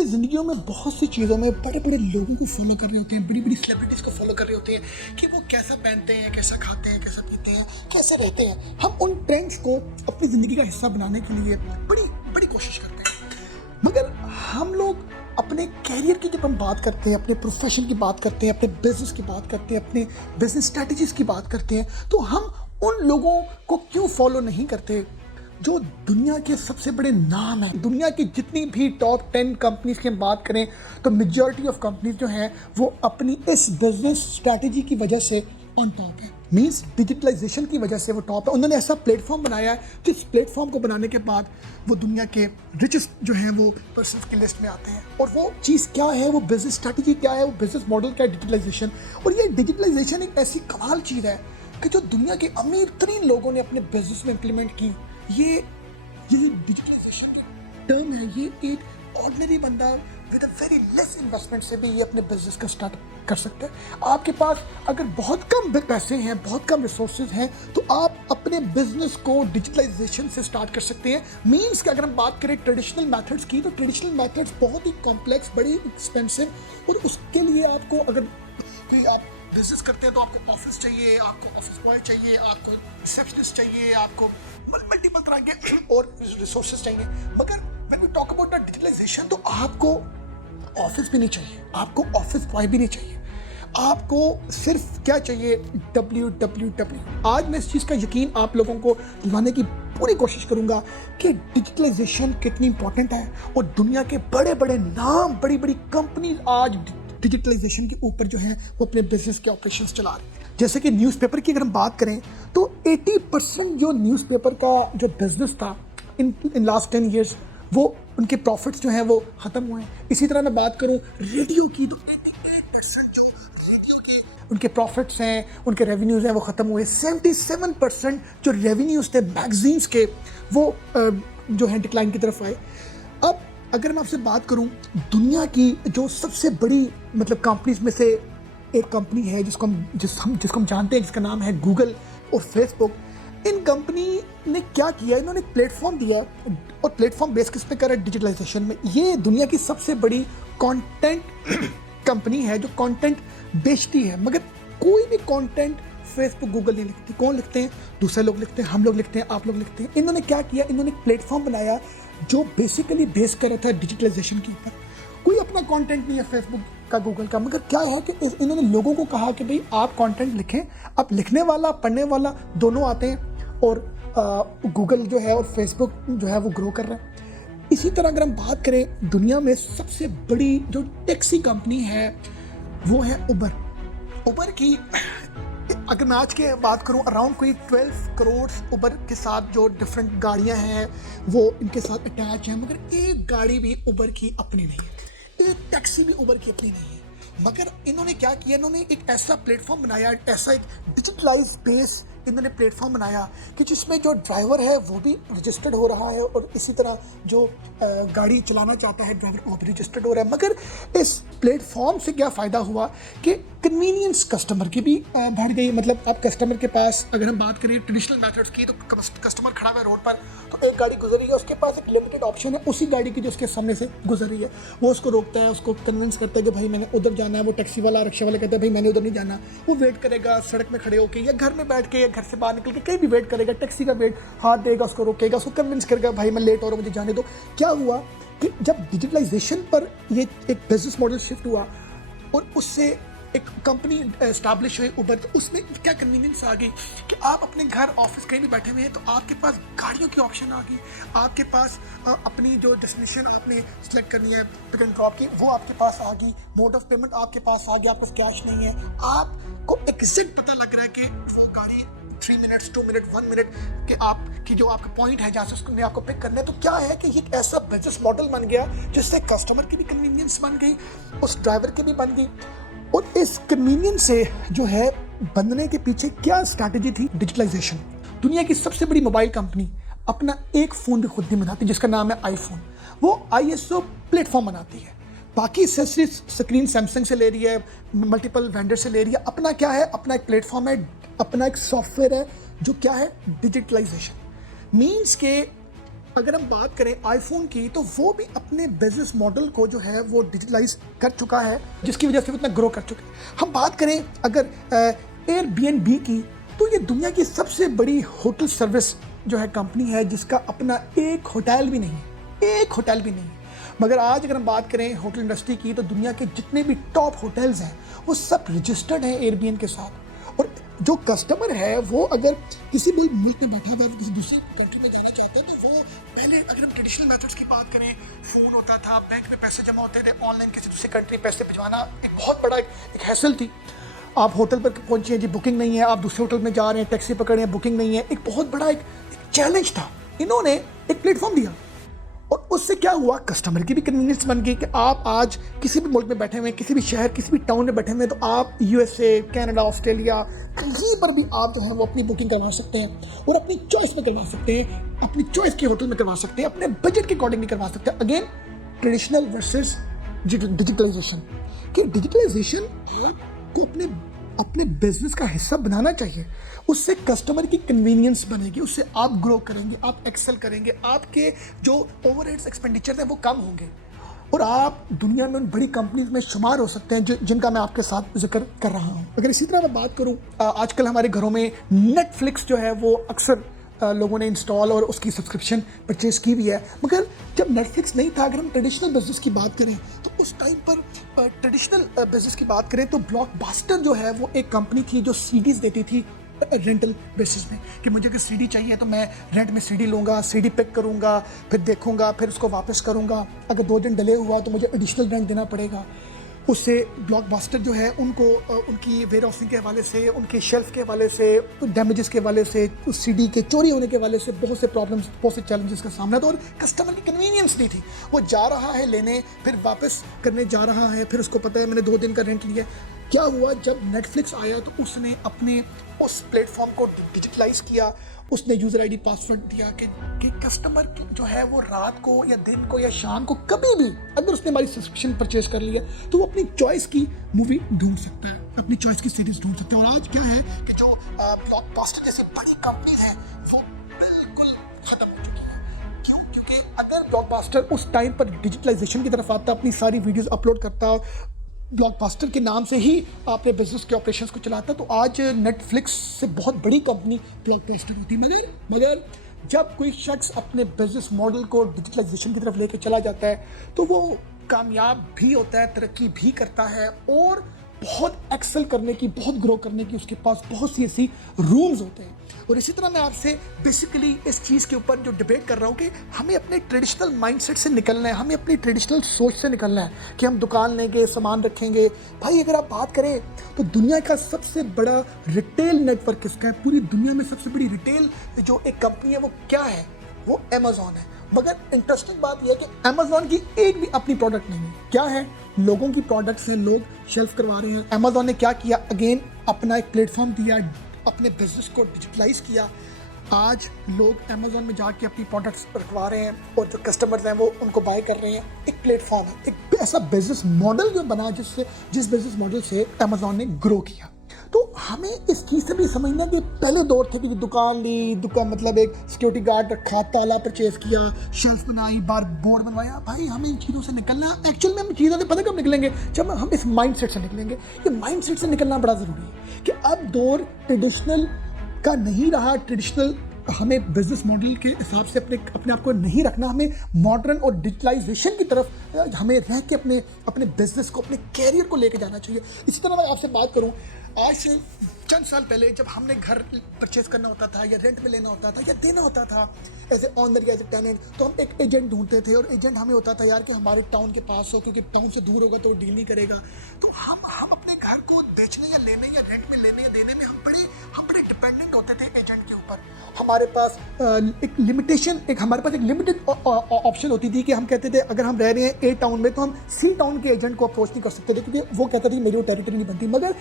अपनी ज़िंदगियों में बहुत सी चीज़ों में बड़े बड़े लोगों को फॉलो कर रहे होते हैं, बड़ी बड़ी सेलिब्रिटीज़ को फॉलो कर रहे होते हैं कि वो कैसा पहनते हैं, कैसा खाते हैं, कैसा पीते हैं, कैसे रहते हैं। हम उन ट्रेंड्स को अपनी ज़िंदगी का हिस्सा बनाने के लिए बड़ी बड़ी कोशिश करते हैं। मगर हम लोग अपने कैरियर की जब हम बात करते हैं, अपने प्रोफेशन की बात करते हैं, अपने बिजनेस की बात करते हैं, अपने बिजनेस स्ट्रेटजीज़ की बात करते हैं, तो हम उन लोगों को क्यों फॉलो नहीं करते जो दुनिया के सबसे बड़े नाम हैं। दुनिया की जितनी भी टॉप 10 कंपनीज की हम बात करें तो मेजॉरिटी ऑफ कंपनीज जो हैं वो अपनी इस बिजनेस स्ट्रैटेजी की वजह से ऑन टॉप है। मींस डिजिटलाइजेशन की वजह से वो टॉप है। उन्होंने ऐसा प्लेटफॉर्म बनाया है जिस प्लेटफॉर्म को बनाने के बाद वो दुनिया के रिचेस्ट जो हैं वो पर्सन की लिस्ट में आते हैं। और वो चीज़ क्या है, वो बिजनेस स्ट्रैटेजी क्या है, वो बिजनेस मॉडल क्या है, डिजिटलाइजेशन। और ये डिजिटलाइजेशन एक ऐसी कमाल चीज़ है कि जो दुनिया के अमीर तरीन लोगों ने अपने बिजनेस में इम्प्लीमेंट की। ये डिजिटलाइजेशन की टर्म है। ये एक ऑर्डिनरी बंदा with a very less investment से भी ये अपने बिजनेस का स्टार्ट कर सकते हैं। आपके पास अगर बहुत कम पैसे हैं, बहुत कम रिसोर्सेज हैं, तो आप अपने बिजनेस को डिजिटलाइजेशन से स्टार्ट कर सकते हैं। मींस कि अगर हम बात करें ट्रेडिशनल मेथड्स की, तो ट्रेडिशनल मेथड्स बहुत ही कॉम्प्लेक्स, बड़ी एक्सपेंसिव, और उसके लिए आपको अगर कोई आप बिजनेस करते हैं तो आपको ऑफिस चाहिए, आपको ऑफिस बॉय चाहिए, आपको रिसेप्शनिस्ट चाहिए, आपको मल्टीपल तरह के और रिसोर्सेज चाहिए। मगर when we talk about the digitalisation, तो आपको ऑफिस भी नहीं चाहिए, आपको ऑफिस बॉय भी नहीं चाहिए, आपको सिर्फ क्या चाहिए, www। आज मैं इस चीज़ का यकीन आप लोगों को दिलाने की पूरी कोशिश करूंगा कि डिजिटलाइजेशन कितनी इंपॉर्टेंट है। और दुनिया के बड़े बड़े नाम, बड़ी बड़ी कंपनी आज डिजिटलाइजेशन के ऊपर जो है वो अपने बिजनेस के ऑपरेशंस चला रहे हैं। जैसे कि न्यूज़पेपर की अगर हम बात करें तो 80% जो न्यूज़पेपर का जो बिजनेस था इन लास्ट 10 ईयर्स, वो उनके प्रॉफिट्स जो हैं वो ख़त्म हुए हैं। इसी तरह मैं बात करूं रेडियो की, तो 88% जो रेडियो के उनके प्रॉफिट्स हैं, उनके रेवेन्यूज़ हैं, वो ख़त्म हुए। 77% जो रेवेन्यूज़ थे मैगजीन्स के, वो जो है डिक्लाइन की तरफ आए। अब अगर मैं आपसे बात करूं दुनिया की जो सबसे बड़ी मतलब कंपनीज में से एक कंपनी है जिसको हम जानते हैं, जिसका नाम है गूगल और फेसबुक। इन कंपनी ने क्या किया, इन्होंने प्लेटफॉर्म दिया, और प्लेटफॉर्म बेस किस पे कर रहा है, डिजिटलाइजेशन में। ये दुनिया की सबसे बड़ी कंटेंट कंपनी है जो कंटेंट बेचती है। मगर कोई भी कंटेंट फेसबुक गूगल नहीं लिखती। कौन लिखते हैं? दूसरे लोग लिखते हैं, हम लोग लिखते हैं, आप लोग लिखते हैं। इन्होंने क्या किया, इन्होंने एक प्लेटफॉर्म बनाया जो बेसिकली बेस कर रहा था डिजिटलाइजेशन के ऊपर। कोई अपना कंटेंट नहीं है फेसबुक का, गूगल का, मगर क्या है कि इन्होंने लोगों को कहा कि भाई आप कंटेंट लिखें। अब लिखने वाला, पढ़ने वाला दोनों आते हैं, और गूगल जो है और फेसबुक जो है वो ग्रो कर रहा है। इसी तरह अगर हम बात करें दुनिया में सबसे बड़ी जो टैक्सी कंपनी है वो है उबर। उबर की अगर मैं आज की बात करूं, अराउंड कोई 12 करोड़ उबर के साथ जो डिफरेंट गाड़ियां हैं वो इनके साथ अटैच हैं। मगर एक गाड़ी भी उबर की अपनी नहीं है, एक टैक्सी भी उबर की अपनी नहीं है। मगर इन्होंने क्या किया, इन्होंने एक ऐसा प्लेटफॉर्म बनाया, ऐसा एक डिजिटलाइज बेस इन्होंने प्लेटफॉर्म बनाया कि जिसमें जो ड्राइवर है वो भी रजिस्टर्ड हो रहा है, और इसी तरह जो गाड़ी चलाना चाहता है ड्राइवर वो भी रजिस्टर्ड हो रहा है। मगर इस प्लेटफॉर्म से क्या फ़ायदा हुआ कि कन्वीनियंस कस्टमर की भी बढ़ गई। मतलब आप कस्टमर के पास, अगर हम बात करें ट्रेडिशनल मेथड्स की, तो कस्टमर खड़ा हुआ है रोड पर, तो एक गाड़ी गुजर रही है, उसके पास एक लिमिटेड ऑप्शन है उसी गाड़ी की जो उसके सामने से गुजर रही है। वो उसको रोकता है, उसको कन्विंस करता है कि भाई मैंने उधर जाना है। वो टैक्सी वाला, रिक्शा वाला कहता है भाई मैंने उधर नहीं जाना। वो वेट करेगा सड़क में खड़े होकर, या घर में बैठ के, या घर से बाहर निकल के कहीं भी वेट करेगा, टैक्सी का वेट, हाथ देगा, उसको रोकेगा, उसको कन्विंस करेगा भाई मैं लेट हो रहा हूँ, मुझे जाने दो। क्या हुआ कि जब डिजिटलाइजेशन पर ये एक बिजनेस मॉडल शिफ्ट हुआ और उससे एक कंपनी एस्टैब्लिश हुई उबर, तो उसमें क्या कन्वीनियंस आ गई कि आप अपने घर, ऑफिस कहीं भी बैठे हुए हैं तो आपके पास गाड़ियों की ऑप्शन आ गई। आपके पास अपनी जो डेस्टिनेशन आपने सेलेक्ट करनी है पिक एंड ड्रॉप की, वो आपके पास आ गई। मोड ऑफ पेमेंट आपके पास आ गया, आपके पास कैश नहीं है, आपको एग्जैक्ट पता लग रहा है कि वो गाड़ी 3 मिनट्स, 2 मिनट, 1 मिनट के आपकी जो आपका पॉइंट है जहाँ से उसने आपको पिक करना है। तो क्या है कि ये एक ऐसा बिजनेस मॉडल बन गया जिससे कस्टमर की भी कन्वीनियंस बन गई, उस ड्राइवर की भी बन गई। और इस कन्वीनियंस से जो है बनने के पीछे क्या स्ट्रैटेजी थी, डिजिटलाइजेशन। दुनिया की सबसे बड़ी मोबाइल कंपनी अपना एक फ़ोन भी खुद नहीं बनाती जिसका नाम है आईफोन। वो ISO प्लेटफॉर्म बनाती है, बाकी एक्सेसरीज स्क्रीन सैमसंग से ले रही है, मल्टीपल वेंडर से ले रही है। अपना क्या है, अपना एक प्लेटफॉर्म है, अपना एक सॉफ्टवेयर है जो क्या है, डिजिटलाइजेशन। मीन्स के अगर हम बात करें आईफोन की, तो वो भी अपने बिजनेस मॉडल को जो है वो डिजिटलाइज कर चुका है, जिसकी वजह से वो इतना ग्रो कर चुका है। हम बात करें अगर एयरबीएनबी की, तो ये दुनिया की सबसे बड़ी होटल सर्विस जो है कंपनी है, जिसका अपना एक होटल भी नहीं है, एक होटल भी नहीं है। मगर आज अगर हम बात करें होटल इंडस्ट्री की, तो दुनिया के जितने भी टॉप होटल्स हैं वो सब रजिस्टर्ड हैं एयरबीएन के साथ। और जो कस्टमर है वो अगर किसी मुल्क में बैठा हुआ है, किसी दूसरी कंट्री में जाना चाहता है, तो वो पहले अगर हम ट्रेडिशनल मेथड्स की बात करें, फ़ोन होता था, बैंक में पैसे जमा होते थे, ऑनलाइन किसी दूसरी कंट्री पैसे भिजवाना एक बहुत बड़ा एक हैसल थी। आप होटल पर पहुंचे हैं जी, बुकिंग नहीं है, आप दूसरे होटल में जा रहे हैं, टैक्सी पकड़ रहे हैं, बुकिंग नहीं है, एक बहुत बड़ा एक चैलेंज था। इन्होंने एक प्लेटफॉर्म दिया और उससे क्या हुआ, कस्टमर की भी कन्वीनियंस बन गई कि आप आज किसी भी मुल्क में बैठे हुए हैं, किसी भी शहर, किसी भी टाउन में बैठे हुए हैं, तो आप यूएसए, कनाडा, ऑस्ट्रेलिया, कहीं पर भी आप जो है वो अपनी बुकिंग करवा सकते हैं और अपनी चॉइस में करवा सकते हैं, अपनी चॉइस के होटल में करवा सकते हैं, अपने बजट के अकॉर्डिंग भी करवा सकते हैं। अगेन ट्रेडिशनल वर्सेस डिजिटलाइजेशन, कि डिजिटलाइजेशन आपको अपने बिजनेस का हिस्सा बनाना चाहिए। उससे कस्टमर की कन्वीनियंस बनेगी, उससे आप ग्रो करेंगे, आप एक्सेल करेंगे, आपके जो ओवरहेड्स एक्सपेंडिचर हैं वो कम होंगे और आप दुनिया में उन बड़ी कंपनीज में शुमार हो सकते हैं जिनका मैं आपके साथ जिक्र कर रहा हूँ। अगर इसी तरह मैं बात करूँ, आजकल हमारे घरों में नेटफ्लिक्स जो है वो अक्सर लोगों ने इंस्टॉल और उसकी सब्सक्रिप्शन परचेज की भी है। मगर जब नेटफ्लिक्स नहीं था, अगर हम ट्रेडिशनल बिजनेस की बात करें, तो उस टाइम पर ट्रेडिशनल बिजनेस की बात करें तो ब्लॉकबस्टर जो है वो एक कंपनी थी जो सीडीज़ देती थी रेंटल बेसिस में, कि मुझे अगर सीडी चाहिए तो मैं रेंट में सीडी लूँगा, सीडी पिक करूँगा, फिर देखूँगा, फिर उसको वापस करूँगा। अगर 2 दिन डिले हुआ तो मुझे एडिशनल रेंट देना पड़ेगा। उससे ब्लॉकबस्टर जो है उनको उनकी वेयर हाउसिंग के हवाले से, उनके शेल्फ के हवाले से, डैमेजेस के हवाले से, उस सीडी के चोरी होने के हवाले से बहुत से प्रॉब्लम्स, बहुत से चैलेंजेस का सामना था और कस्टमर की कन्वीनियंस नहीं थी। वो जा रहा है लेने, फिर वापस करने जा रहा है, फिर उसको पता है मैंने 2 दिन का रेंट लिया। क्या हुआ, जब नेटफ्लिक्स आया तो उसने अपने उस प्लेटफॉर्म को डिजिटलाइज किया। उसने यूज़र आईडी पासवर्ड दिया कि कस्टमर जो है वो रात को या दिन को या शाम को कभी भी अगर उसने हमारी सब्सक्रिप्शन परचेज कर लिया तो वो अपनी चॉइस की मूवी ढूंढ सकता है, अपनी चॉइस की सीरीज ढूंढ सकता है। और आज क्या है कि जो ब्लॉकबस्टर जैसी बड़ी कंपनी है वो बिल्कुल खत्म हो चुकी है। क्यों? क्योंकि अगर ब्लॉकबस्टर उस टाइम पर डिजिटलाइजेशन की तरफ आता, अपनी सारी वीडियोस अपलोड करता, ब्लॉकबस्टर के नाम से ही अपने बिजनेस के ऑपरेशंस को चलाता, तो आज नेटफ्लिक्स से बहुत बड़ी कंपनी ब्लॉकबस्टर होती। मगर जब कोई शख्स अपने बिजनेस मॉडल को डिजिटलाइजेशन की तरफ लेकर चला जाता है तो वो कामयाब भी होता है, तरक्की भी करता है और बहुत एक्सेल करने की, बहुत ग्रो करने की उसके पास बहुत सी ऐसी रूम्स होते हैं। और इसी तरह मैं आपसे बेसिकली इस चीज़ के ऊपर जो डिबेट कर रहा हूँ कि हमें अपने ट्रेडिशनल माइंडसेट से निकलना है, हमें अपनी ट्रेडिशनल सोच से निकलना है कि हम दुकान लेंगे, सामान रखेंगे। भाई अगर आप बात करें तो दुनिया का सबसे बड़ा रिटेल नेटवर्क किसका है? पूरी दुनिया में सबसे बड़ी रिटेल जो एक कंपनी है वो क्या है? वो अमेज़ॉन है। मगर इंटरेस्टिंग बात यह है कि अमेज़ॉन की एक भी अपनी प्रोडक्ट नहीं है। क्या है? लोगों की प्रोडक्ट्स हैं, लोग शेल्फ करवा रहे हैं। अमेज़ॉन ने क्या किया? अगेन अपना एक प्लेटफॉर्म दिया, अपने बिजनेस को डिजिटलाइज किया। आज लोग अमेज़ॉन में जाके अपनी प्रोडक्ट्स रखवा रहे हैं और जो कस्टमर्स हैं वो उनको बाय कर रहे हैं। एक प्लेटफॉर्म है, एक ऐसा बिजनेस मॉडल जो बना जिस बिजनेस मॉडल से अमेज़ॉन ने ग्रो किया। तो हमें इस चीज़ से भी समझना कि पहले दौर थे कि दुकान ली, दुकान मतलब एक सिक्योरिटी गार्ड रखा, ताला परचेज किया, शेल्फ बनाई, बार बोर्ड बनवाया। भाई हमें इन चीज़ों से निकलना, एक्चुअल में हम चीज़ों से पता कब निकलेंगे? जब हम इस माइंडसेट से निकलेंगे। ये माइंडसेट से निकलना बड़ा ज़रूरी है कि अब दौर ट्रेडिशनल का नहीं रहा। ट्रेडिशनल हमें बिजनेस मॉडल के हिसाब से अपने आप को नहीं रखना, हमें मॉडर्न और डिजिटलाइजेशन की तरफ हमें रह के अपने बिजनेस को, अपने कैरियर को लेके जाना चाहिए। इसी तरह मैं आपसे बात करूं, आज से चंद साल पहले जब हमने घर परचेज करना होता था या रेंट में लेना होता था या देना होता था एज ए ऑनर या एज ए टेनेंट, तो हम एक एजेंट ढूंढते थे और एजेंट हमें होता था यार कि हमारे टाउन के पास हो, क्योंकि टाउन से दूर होगा तो वो डील नहीं करेगा। तो हम अपने घर को बेचने या लेने या रेंट में लेने या देने में हम बड़े डिपेंडेंट होते थे एजेंट के ऊपर। हमारे पास हमारे पास एक लिमिटेड ऑप्शन होती थी कि हम कहते थे अगर हम रह रहे हैं ए टाउन में तो हम सी टाउन के एजेंट को अप्रोच नहीं कर सकते थे, क्योंकि वो कहता था कि मेरी वो टेरिटरी नहीं बनती। मगर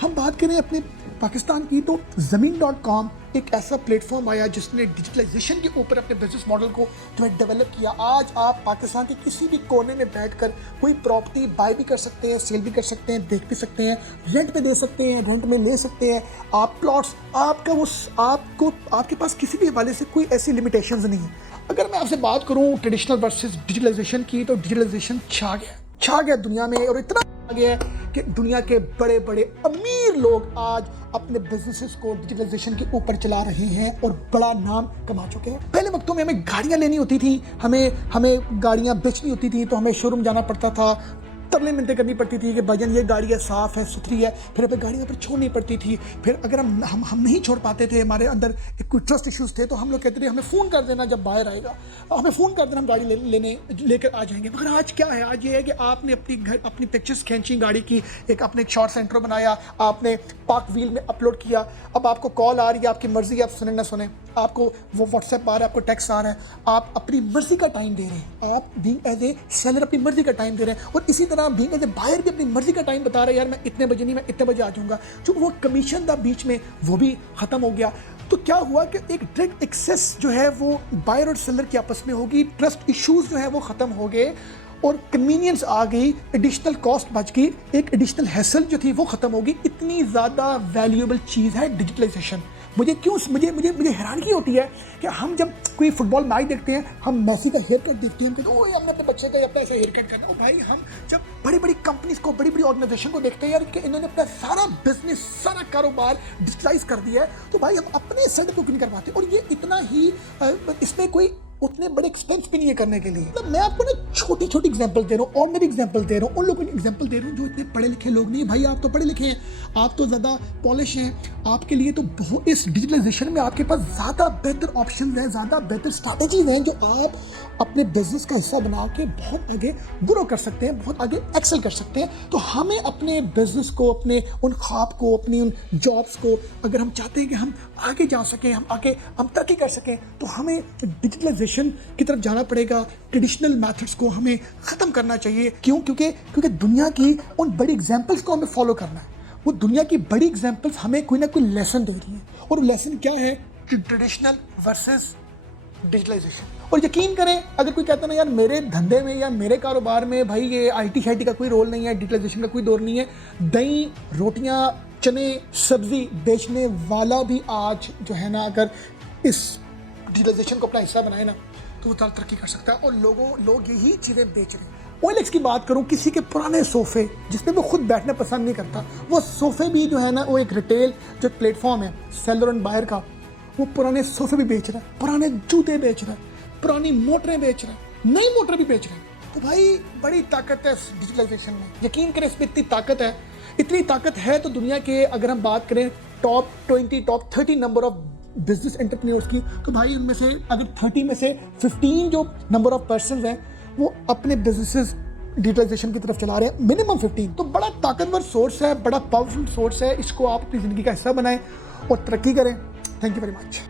हम बात करें अपने पाकिस्तान की तो ज़मीन.com एक ऐसा प्लेटफॉर्म आया जिसने डिजिटलाइजेशन के ऊपर अपने बिजनेस मॉडल को जो है डेवलप किया। आज आप पाकिस्तान के किसी भी कोने में बैठकर कोई प्रॉपर्टी बाय भी कर सकते हैं, सेल भी कर सकते हैं, देख भी सकते हैं, रेंट पे दे सकते हैं, रेंट में ले सकते हैं। आप प्लॉट्स आपके पास किसी भी हवाले से कोई ऐसी लिमिटेशंस नहीं है। अगर मैं आपसे बात करूं ट्रेडिशनल वर्सेस डिजिटलाइजेशन की, तो डिजिटलाइजेशन छा गया दुनिया में, और इतना आ गया है कि दुनिया के बड़े बड़े अमीर लोग आज अपने बिजनेसेस को डिजिटलाइजेशन के ऊपर चला रहे हैं और बड़ा नाम कमा चुके हैं। पहले वक्तों में हमें गाड़ियां लेनी होती थी, हमें गाड़ियां बेचनी होती थी, तो हमें शोरूम जाना पड़ता था, तरले मिन्नतें करनी पड़ती थी कि भाईजान ये गाड़ी है, साफ़ है, सुथरी है, फिर हमें गाड़ियाँ पर छोड़नी पड़ती थी। फिर अगर हम नहीं छोड़ पाते थे, हमारे अंदर कोई ट्रस्ट इश्यूज़ थे, तो हम लोग कहते थे हमें फ़ोन कर देना जब बाहर आएगा, हमें फ़ोन कर देना, हम गाड़ी लेकर आ जाएंगे। मगर आज क्या है, आज ये है कि आपने अपनी पिक्चर्स खींची गाड़ी की, आपने एक शॉर्ट सेंटर बनाया, आपने पार्क व्हील में अपलोड किया, अब आपको कॉल आ रही है, आपकी मर्ज़ी, आप सुने ना सुने, आपको वो व्हाट्सएप आ रहा है, आपको टेक्स्ट आ रहा है, आप अपनी मर्ज़ी का टाइम दे रहे हैं, आप बीइंग एज ए सेलर अपनी मर्ज़ी का टाइम दे रहे हैं, और इसी तरह बीइंग एज ए बायर भी अपनी मर्ज़ी का टाइम बता रहे हैं, यार मैं इतने बजे नहीं, मैं इतने बजे आ जाऊँगा। जो वो कमीशन था बीच में, वो भी ख़त्म हो गया। तो क्या हुआ कि एक डायरेक्ट एक्सेस जो है वो बायर और सेलर की आपस में होगी, ट्रस्ट इश्यूज़ जो है वो ख़त्म हो गए, और कन्वीनियंस आ गई, एडिशनल कॉस्ट बच गई, एक एडिशनल हैसल जो थी वो ख़त्म हो गई। इतनी ज़्यादा वैल्यूएबल चीज़ है डिजिटलाइजेशन। मुझे हैरानगी होती है कि हम जब कोई फुटबॉल मैच देखते हैं, हम मेसी का हेयर कट देखते हैं, हम कहते हैं ओए हमने अपने बच्चे का अपना ऐसा हेयर कट करना। और भाई हम जब बड़ी बड़ी कंपनीज को, बड़ी बड़ी ऑर्गेनाइजेशन को देखते हैं यार कि इन्होंने अपना सारा बिजनेस, सारा कारोबार डिजिटलाइज कर दिया है, तो भाई हम अपने सेटअप को क्यों नहीं करवाते। और ये इतना ही इसमें कोई उतने बड़े एक्सपेंस भी नहीं है करने के लिए। मतलब मैं आपको ना छोटी छोटी एग्जांपल दे रहा हूँ, ऑर्डिनरी एग्जांपल दे रहा हूँ, उन लोगों की एग्जांपल दे रहा हूँ जो इतने पढ़े लिखे लोग नहीं है। भाई आप तो पढ़े लिखे हैं, आप तो ज़्यादा पॉलिश हैं, आपके लिए तो बहुत, इस डिजिटलाइजेशन में आपके पास ज़्यादा बेहतर ऑप्शन हैं, ज़्यादा बेहतर स्ट्रैटेजीज हैं, जो आप अपने बिजनेस का हिस्सा बना के बहुत आगे ग्रो कर सकते हैं, बहुत आगे एक्सेल कर सकते हैं। तो हमें अपने बिजनेस को, अपने उन ख्वाब को, अपनी उन जॉब्स को, अगर हम चाहते हैं कि हम आगे जा सकें, हम तरक्की कर सकें, तो हमें डिजिटलाइजेशन की तरफ जाना पड़ेगा। ट्रेडिशनल मेथड्स को हमें ख़त्म करना चाहिए। क्यों? क्योंकि दुनिया की उन बड़ी एग्जाम्पल्स को हमें फॉलो करना है। वो दुनिया की बड़ी एग्जाम्पल्स हमें कोई ना कोई लेसन दे रही है, और लेसन क्या है? Traditional versus digitalisation. और यकीन करें, अगर कोई कहता ना यार मेरे धंधे में या मेरे कारोबार में भाई ये IT शाइटी का कोई रोल नहीं है, डिजिटलाइजेशन का कोई दौर नहीं है, दही, रोटियां, चने, सब्जी बेचने वाला भी आज जो है ना, अगर इस डिजिटलाइजेशन को अपना हिस्सा बनाए ना, तो वो तरक्की कर सकता है। और लोग यही चीज़ें बेच रहे हैं। OLX की बात करूं, किसी के पुराने सोफ़े जिसमें वो खुद बैठना पसंद नहीं करता, वो सोफ़े भी जो है ना, वो एक रिटेल जो प्लेटफॉर्म है सेलर एंड बायर का, वो पुराने सोफ़े भी बेच रहा है, पुराने जूते बेच रहा है, पुरानी मोटरें बेच रहा है, नई मोटर भी बेच रहे हैं। तो भाई बड़ी ताकत है इस डिजिटलाइजेशन में। यकीन करें, इसमें इतनी ताकत है तो दुनिया के, अगर हम बात करें top 20, top 30 number of business entrepreneurs की, तो भाई उनमें से अगर 30 में से 15 जो नंबर ऑफ पर्सन हैं वो अपने बिजनेसेस डिजिटलाइजेशन की तरफ चला रहे हैं, मिनिमम 15। तो बड़ा ताकतवर सोर्स है, बड़ा पावरफुल सोर्स है। इसको आप अपनी ज़िंदगी का हिस्सा बनाएं और तरक्की करें। Thank you very much.